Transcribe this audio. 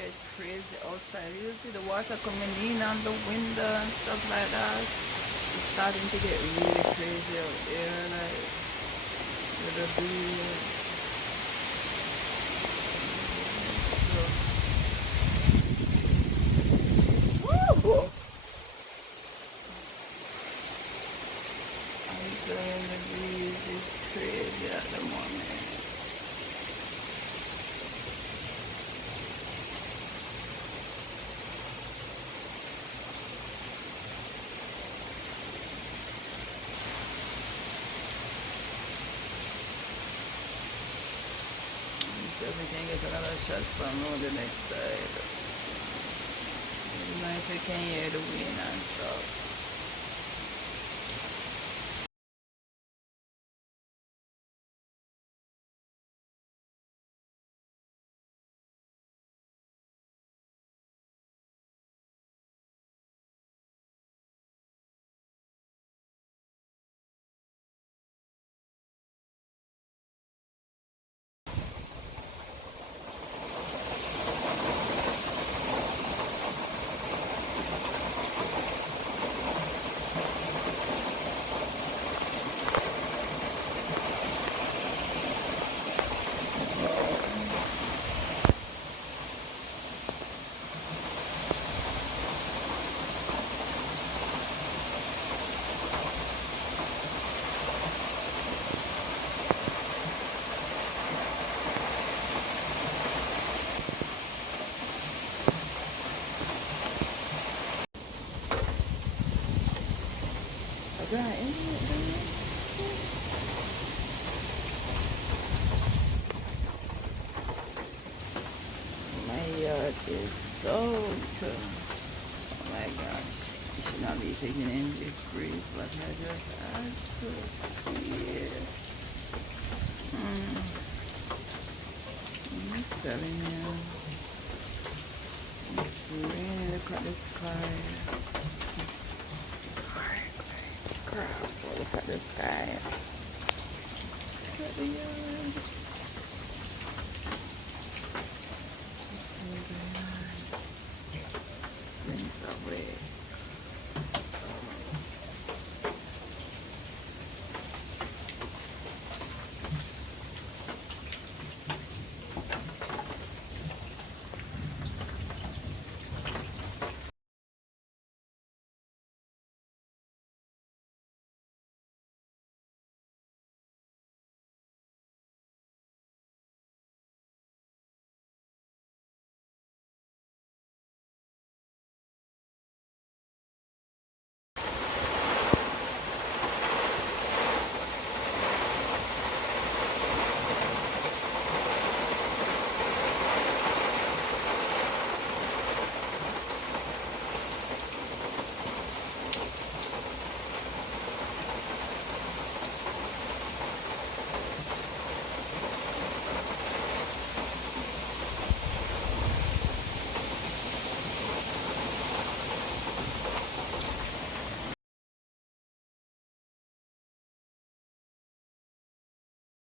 It's crazy outside. You see the water coming in on the window and stuff like that. It's starting to get really crazy out there, like with the breeze. Woo! I'm telling the breeze is crazy at the moment. So we can get another shot from the next side. You know if you can hear the wind and stuff. Right, my yard is soaked. Oh my gosh. You should not be taking in this breeze, but I just had to feel. I'm telling you. It's raining. Look at the sky. It's hard. Crap. Oh, look at the sky. Look at the yard. So bad. Things away. So